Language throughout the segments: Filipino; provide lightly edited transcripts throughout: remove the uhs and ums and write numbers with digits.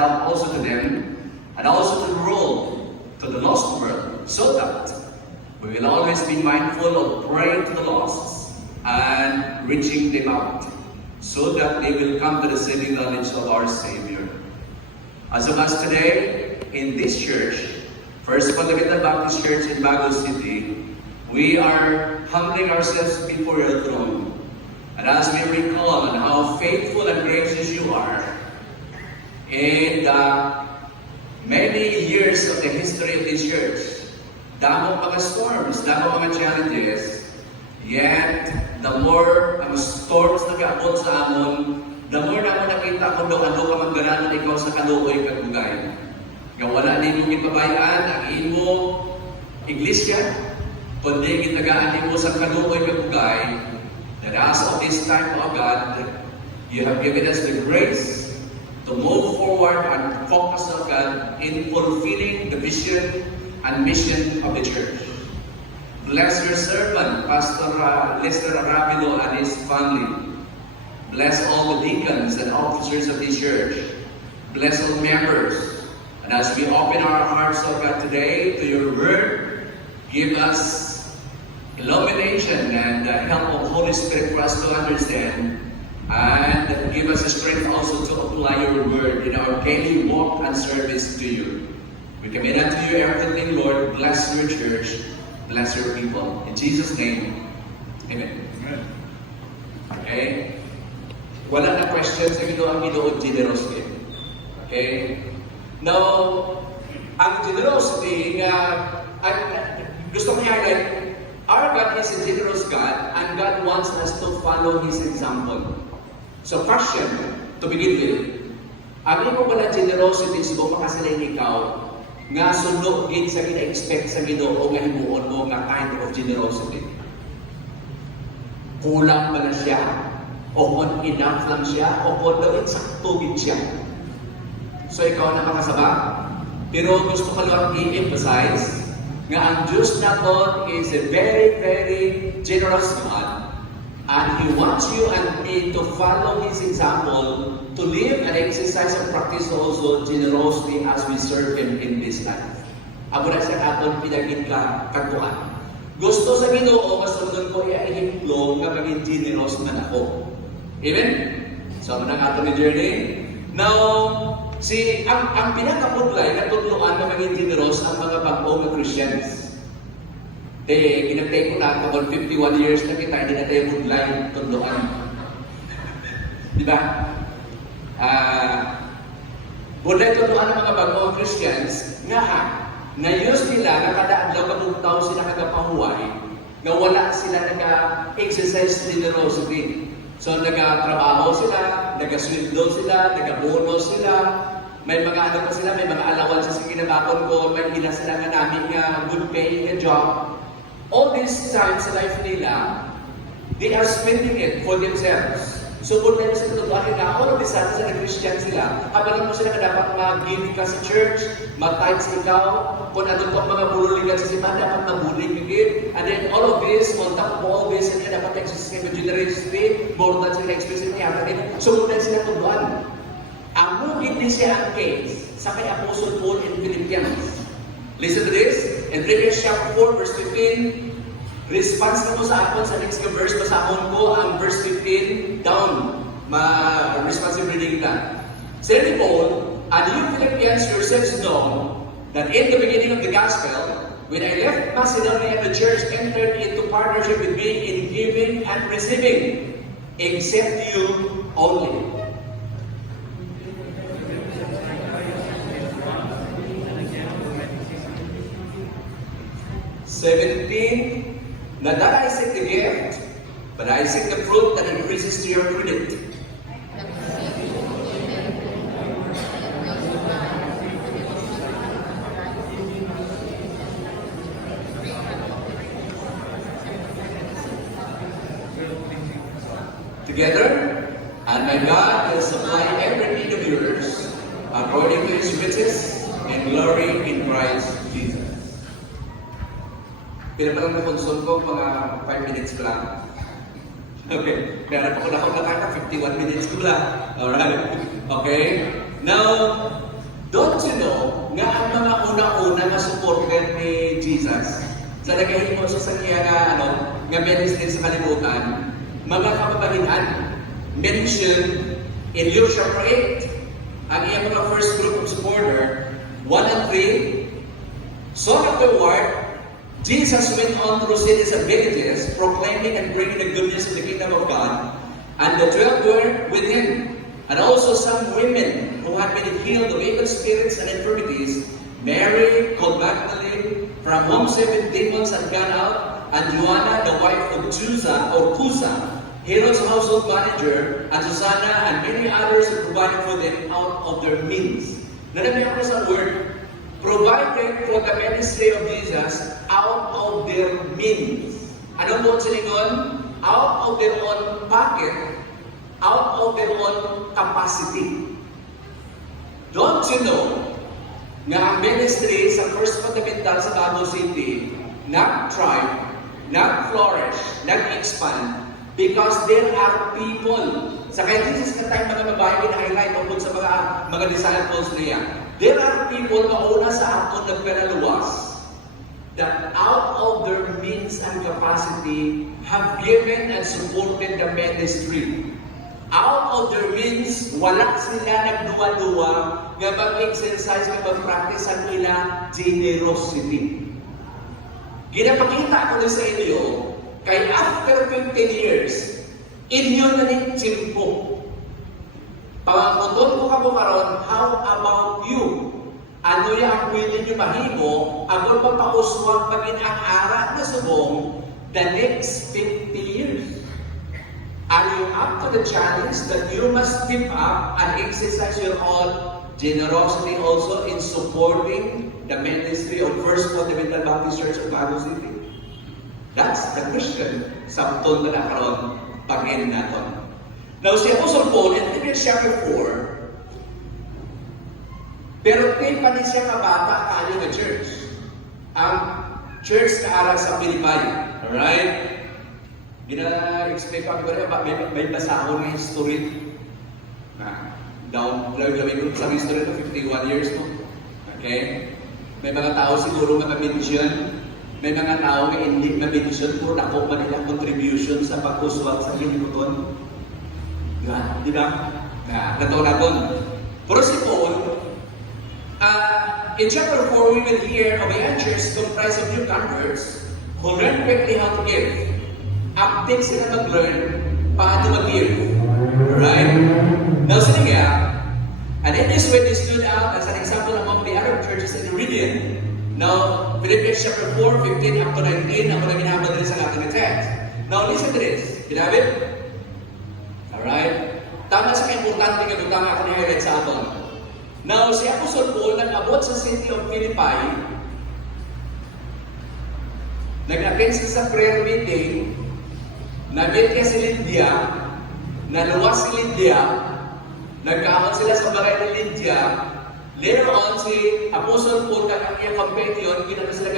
help also to them and also to the world, to the lost world, so that we will always be mindful of praying to the lost and reaching them out, so that they will come to the saving knowledge of our Savior. As of us today, in this church, First Fundamental Baptist Church in Baguio City, we are humbling ourselves before your throne. And as we recall on how faithful and gracious you are, in the many years of the history of this church, damo mga storms, damo mga challenges, yet the more ang storms na kaabot sa amon, the more na mo nakita kung daw ano ka manggaranon ikaw sa kaluoy kagugay. Nga wala na imong ipabayaan ang imo iglesia, kundi gitagaan imo sa kaluoy kagugay, that as of this time, O God, you have given us the grace to move forward and focus, O God, in fulfilling the vision and mission of the church. Bless your servant, Pastor Lester Arabido and his family. Bless all the deacons and officers of this church. Bless all members. And as we open our hearts, O God, today to your word, give us illumination and help of Holy Spirit for us to understand, and give us the strength also to apply your word in our daily walk and service to you. We commit unto you everything, Lord. Bless your church. Bless your people. In Jesus' name, amen. Amen. Okay? Wala na questions sa ang Ginoo generosity. Okay? Now, ang generosity gusto ko i-highlight, our God is a generous God, and God wants us to follow His example. So, question, to begin with, ang imo wala generosity sa buong makasalay ikaw, nga sunogin sa gina-expect sa Ginoo nga himuon mo nga kind of generosity. Kulang ba na siya? O kung enough lang siya? O kung daw saktugin siya? So, ikaw na makasaba? Pero gusto ko lang i-emphasize nga ang Diyos naton is a very, very generous God, and He wants you and me to follow His example, to live and exercise and practice also generosity as we serve Him in this life. Amo na siya aton pinagin ka kaguan. Gusto sa Ginoo masunod ko ihimlong nga maging generous man ako. Amen? So man ang aton ni journey. Now, ang pinakapudlay na tudloan na maging generous ang mga bagong na Christians. Ginagtay ko na about 51 years na kita, hindi na tayo budlay tudloan. Di ba? Budlay tudloan ng mga bagong Christians nga na-use nila na kada adlaw kadugtaw sila kagapahuway nga wala sila nag-exercise generosity. So, nag-trabaho sila, nag-sweldo sila, nag-bonus sila, may mga ano pa sila, may mga allowance sa kinabakon ko, may ina sila nga namin nga good paying na job. All these times sa life nila, they are spending it for themselves. So, kung tayo sila tutuanin na, all of this time sa Christian sila, habang mo sila na dapat mag-give ka sa church, mag-tithes ikaw, kung ano pa mga bululigan sa simbahan, dapat mabuling ka give. And then all of this, on top of all this, hindi dapat exercise ng generosity, more than sila express ng yata. So, kung tayo sila tutuan, ang mugit din siya ang case sa kay Apostle Paul in Philippians. Listen to this. In Philippians chapter 4, verse 15, response na mo sa akon sa next verse, basahon ko ang verse 15 down. Responsive reading lang. Said Paul, and you Philippians yourselves know that in the beginning of the gospel, when I left Macedonia, the church entered into partnership with me in giving and receiving, except you only. Not that I seek the gift, but I seek the fruit that increases to your credit. Together, and my God will supply every need of yours according to His riches and glory in Christ Jesus. Pinapalang na konsol ko, mga 5 minutes ko lang. Okay, meron pa ko na 51 minutes ko lang. Alright, okay. Now, Don't you know nga ang mga una-una nga supporter ni Jesus sa nagahimo siya sa iya nga ministry sa kalibutan, mga kababahian mentioned in Luke chapter 8, ang iyang mga first group of supporter, 1 and 3, so afterward, Jesus went on through cities and villages, proclaiming and bringing the good news of the kingdom of God, and the 12 were with him, and also some women who had been healed of evil spirits and infirmities, Mary, called Magdalene, from whom 7 demons had gone out, and Joanna, the wife of Cusa, Herod's household manager, and Susanna, and many others who provided for them out of their means. Nanamihan ko sa word, provided for the ministry of Jesus out of their means. Anong doon silingon? Out of their own pocket, out of their own capacity. Don't you know nga ang ministry sa First Fundamental sa Davao City nag-thrive, nag-flourish, nag-expand because there are people. Sa kaya din sa time mga babae in-highlight tungkol sa mga disciples niya. There are people mauna sa aton nagpanaluwas that out of their means and capacity have given and supported the ministry. Out of their means, wala sila nagduwa-duwa nga mag-exercise, nga mag-practice ang ila generosity. Ginapakita ko na sa inyo, kay after 15 years, inyo na rin tiyempo. Pamamuton ko ka mo karon, how about you? Ano yung ang pwede nyo mahimo, agol papauswang pagin ang ara na subong the next 50 years? Are you up to the challenge that you must step up and exercise your own generosity also in supporting the ministry of First Fundamental Baptist Church of Davao City? That's the question. Sabton na nakaroon pag-end natin. Now, si Apostle Paul in Philippians chapter 4, pero pa ni siya kabata kaano nga church. Ang church na aral sa Philippi. Alright? Gina-expect pa ko rin, may basahon ng history. Lawig-lawig ko sa history na 51 years no? Okay? May mga tao siguro ma-mention. May mga tao nga hindi ma-mention kung ako man ilang contribution sa pag-uswag sa hinibuton. Di ba? Nataon. Pero si Paul, in chapter 4, we will hear of a young church comprised of new converts who learn quickly how to give. Update sila mag-learn paano mag-give. Right? Now, sige nga, and in this way, they stood out as an example among the other churches in the region. Now, Philippians chapter 4, 15 up to 19, ako na ginamad rin sa ating text. Now, listen to this. Ginamit? Alright? Tama sa importante nga dutang ako ni-highlight sa aton. Now, si Apostle Paul nag-abot sa city of Philippi, nag-attend sa prayer meeting, na-meet niya si Lydia, naluwas si Lydia, nagkaamot sila sa baray ni Lydia. Later on, si Apostle Paul kag ang iyang companion, ginano sila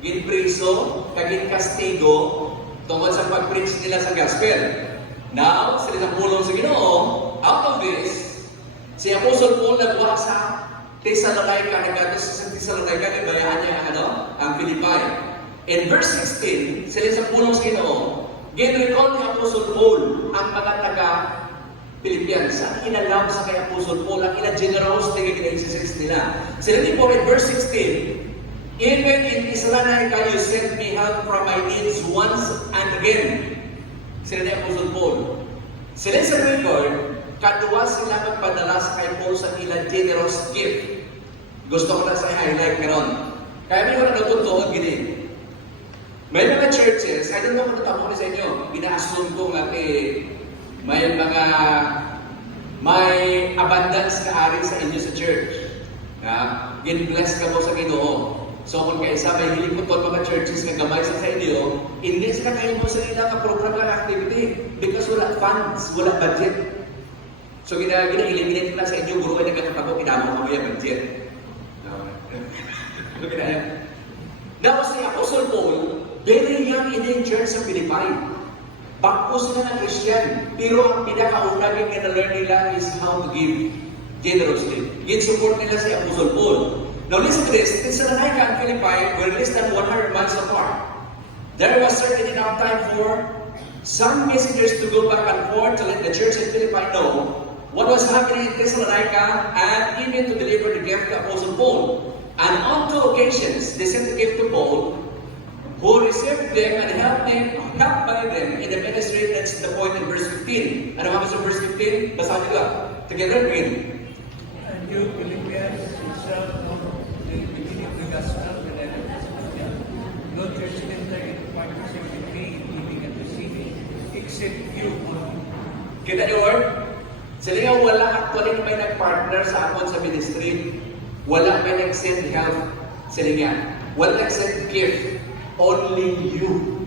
ginpriso, kagin kastigo, tungkol sa pag-preach nila sa gospel. Now, sila sa pulong sa Ginoo, out of this, si Apostle Paul nagwa sa Thessalonica, nagkato sa Thessalonica, ibayaan niya ang Philippi. In verse 16, sila sa pulong sa Ginoo, gin-recall ni Apostle Paul ang mga taga-Philippians. Ang inalab sa kay Apostle Paul, ang ina-generosity kay ina-exercise nila. Sila ni Paul in verse 16, even in Thessalonica, you sent me help from my needs once and again. Sila ni Apostle Paul. Sila sa record, kaduwa sila magpadala sa kay Paul sa ilang generous gift. Gusto ko na sa highlight karon. Kaya may ko na natutuon gini. May mga churches, I don't know kung natapos sa inyo, ina-assume ko nga may abundance ka ari sa inyo sa church. Gin-bless ka mo sa Ginoo. So kung kaisa may hiling ko mga churches na gamay sa inyo, hindi sila kayo mo sa ilang program ng activity because wala funds, wala budget. So gina-eliminate na sa inyo, guro ay nagkakatago, kinamo kami ang budget. Now si Apostle Paul, very young in the church sa Philippi. Bakpo sila ng Christian, pero ang pinakauna yung na-learn nila is how to give generously. Gin-support nila si Apostle Paul. Now listen to this, Thessalonica and Philippi were less than 100 miles apart. There was certainly enough time for some messengers to go back and forth to let the church in Philippi know what was happening in Thessalonica and even to deliver the gift to Apostle Paul. And on 2 occasions, they sent the gift to Paul, who received them and helped by them in the ministry. That's the point in verse 15. Ano nga sa verse 15? Basahin nyo lang. Together, begin. And you, Philippians, yourself know the beginning of the gospel that I have presented. No church enter into partnership with me in giving and receiving, except you only. Kita niyo, Lord? Sila nga wala actually na may nag-partner sa akon sa ministry. Wala may nag-send help. Sila nga. Wala nag-send gift. Only you.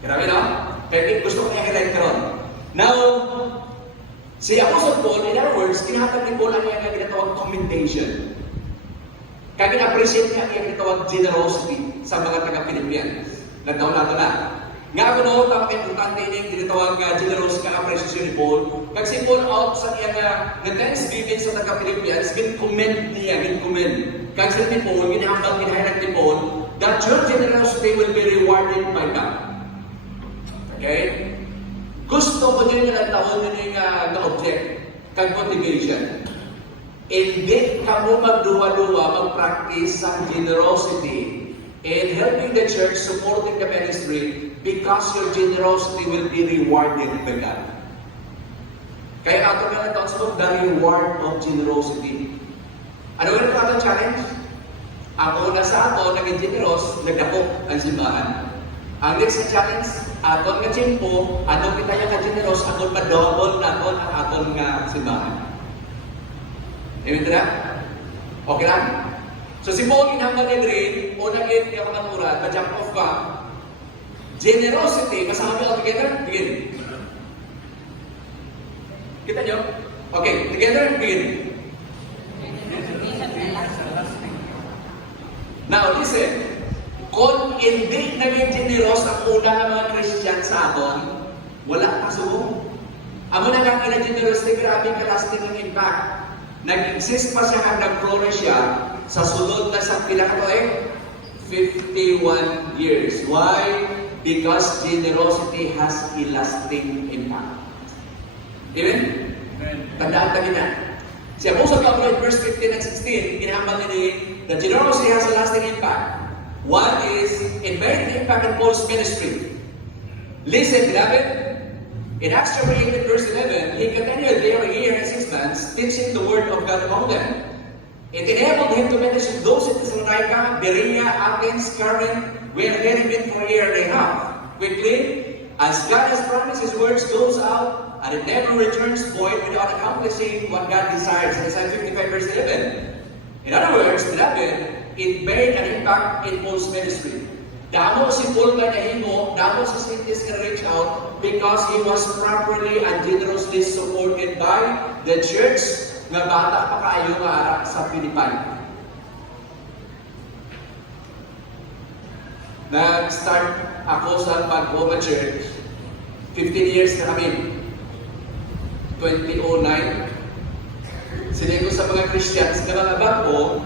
Grabe, no? Kaya gusto ko i-highlight ka ron. Now, si Apostle Paul, in other words, kinahatag ni Paul ang iyang ginatawag commendation. Kaya gina-appreciate niya ang iyang ginatawag generosity sa mga taga-Philippians. Nagtaon nato na. Nga ako no, tapos importante yung ginatawag generosity ka appreciation ni Paul. Kag si Paul out sa iyang thanksgiving sa taga-Philippians, gin-commend niya, gin-commend. Kag sa ni Paul, ginahambal, ginahinak ni Paul, that your generosity will be rewarded by God. Okay? Gusto ko nyo yung nagtaon nyo yung na-object, kag motivation. Hindi ka mo magduwa-duwa, mag-practice sa generosity in helping the church, supporting the ministry, because your generosity will be rewarded by God. Kaya ato nga nagtaon sa the reward of generosity. Ano yung ato challenge? Ako na sa ato, naging generous, nagdapok ang simbahan. Ang next challenge, aton nga tiyempo, ano kita yung ka-generous, aton pa-double na aton ang aton nga simbahan. Amen na? Okay lang? So si Paul, inhambal ni Drin, o nag-in niya mga murad, ma-jump off ka. Generosity, kasama nyo together? Begin. Kita nyo? Okay, together, begin. Now, listen. Kung hindi naging generous ang una ng mga Christian sa aton, wala pa sumo. Amo na lang ina-generous ni grabe ka-lasting ng impact. Nag-exist pa siya hanggang flourish siya sa sunod na sa pila ka 51 years. Why? Because generosity has a lasting impact. Amen? Tandaan tayo na. Si Apostle Paul in verse 15 and 16, ginahambal ni that generosity has a lasting impact. One is, it made the impact in Paul's ministry. Listen, beloved. In Acts chapter 8 verse 11, he continued there a year and 6 months, teaching the word of God among them. It enabled him to minister to those in Thessalonica, Berea, Athens, Corinth, where he had been for a year and a half. Quickly, as God has promised, his words goes out, and it never returns void without accomplishing what God desires. In Isaiah 55 verse 11. In other words, beloved, it made an impact in Paul's ministry. Damo si Paul nga nahimo, damo si Sintis nga reach out because he was properly and generously supported by the church nga bata pa kaayo nga ara sa Philippi. Nag-start ako sa Pag-Oma Church. 15 years na kami. 2009. Sinigo sa mga Christians na mga bago,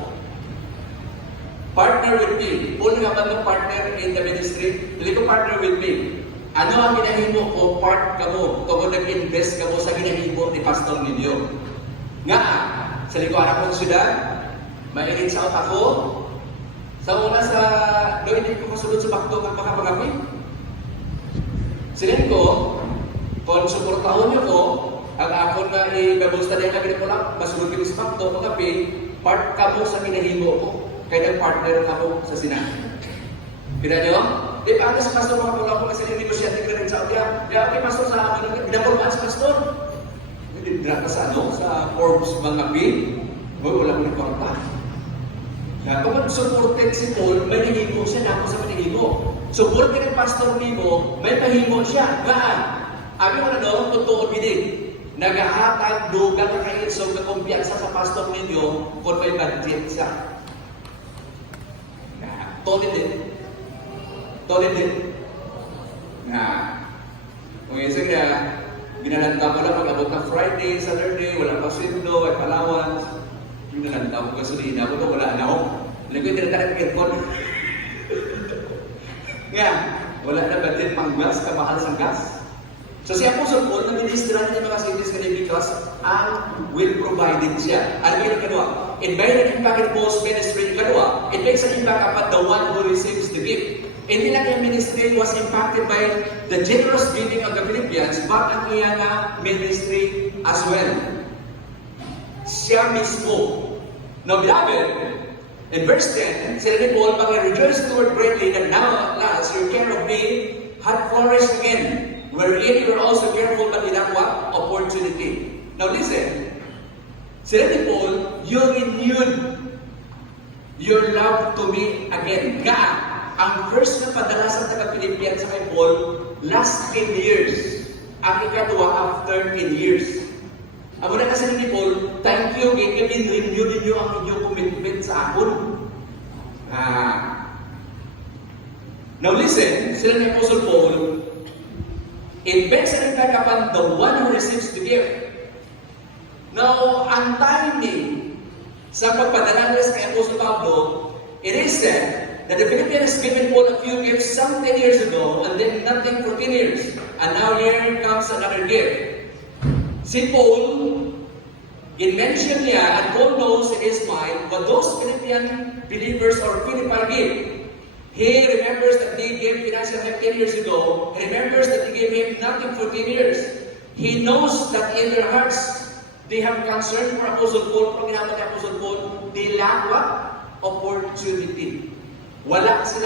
partner with me. Paul nga ba partner in the ministry? Dili ko partner with me. Ano ang ginahimo ko? Part ka mo. Kung nag-invest ka mo sa ginahimo ni Pastor ninyo. Nga, sa likuan akong syudad, mainit sa ako. Sa una sa, doon hindi ko kasunod sa bakto ng mga pag-api. Silin ko, kung suportahon niyo ko, ang ako na i-babusta din na ganito lang, masunod ko sa bakto, pag-api, part ka mo sa ginahimo ko. Kaya partner ako sa Sinan. Kaya nyo? Di ba ano sa pastor mga pula ko kasi hindi mo siya tignan ng Saudi? Di ba pastor sa akin? Binapulmaan sa pastor? Hindi ka sa ano? Sa Forbes mga P? Wala mo ng kwarta. Kaya kung mag-supported si Paul, may hinimo siya na ako sa manihimo. Supported ng pastor nimo, may pahimo siya. Gaan? Abi mo na doon, totoo binig. Nagahatag, dugang na kayo sa kumpiyansa sa pastor ninyo kung may budget siya. Tolid din. Nga. Kung isa nga, binalanta mo lang pag-abot ng Friday, Saturday, wala pa sweldo, ay allowance. Binalanta mo gasolina, ako wala na ako. Alam ko, hindi na tayo pag-aircon. Nga, wala na ba din pang gas, kamahal sa gas? So si Apostle Paul, na-ministra niya mga cities kanina because ang will provided siya. Alam mo yung kanwa? It may nag-impact in Paul's ministry yung kanwa. It makes an impact upon the one who receives the gift. Hindi lang yung ministry was impacted by the generous giving of the Philippians, but ang iyang ministry as well. Siya mismo. Now, beloved, in verse 10, sila ni Paul, "Rejoice in the Lord greatly that now at last your care of me had flourished again, wherein you were also careful but without what? Opportunity." Now listen, sila ni Paul, you renewed your love to me again. Nga, ang first na padala sa taga-Philippians sa kay Paul, last 10 years. Ang ikatwa, after 10 years. Ang muna kasi ni Paul, thank you, renew ninyo ang inyong commitment sa akin. Now listen, sila ni Apostle Paul, it begs an impact upon the one who receives the gift. Now, ang timing sa pagpadala nila sa kay Apostle Pablo, it is said that the Philippians given Paul a few gifts some 10 years ago and then nothing for 10 years. And now here comes another gift. Si Paul, in-mention niya, and Paul knows in his mind what those Philippian believers or Philippi give. He remembers that they gave financial help 10 years ago. He remembers that they gave him nothing for 10 years. He knows that in their hearts, they have concern for Apostle Paul. Pero ginamit ni Apostle Paul, they lack what? Opportunity. Wala sila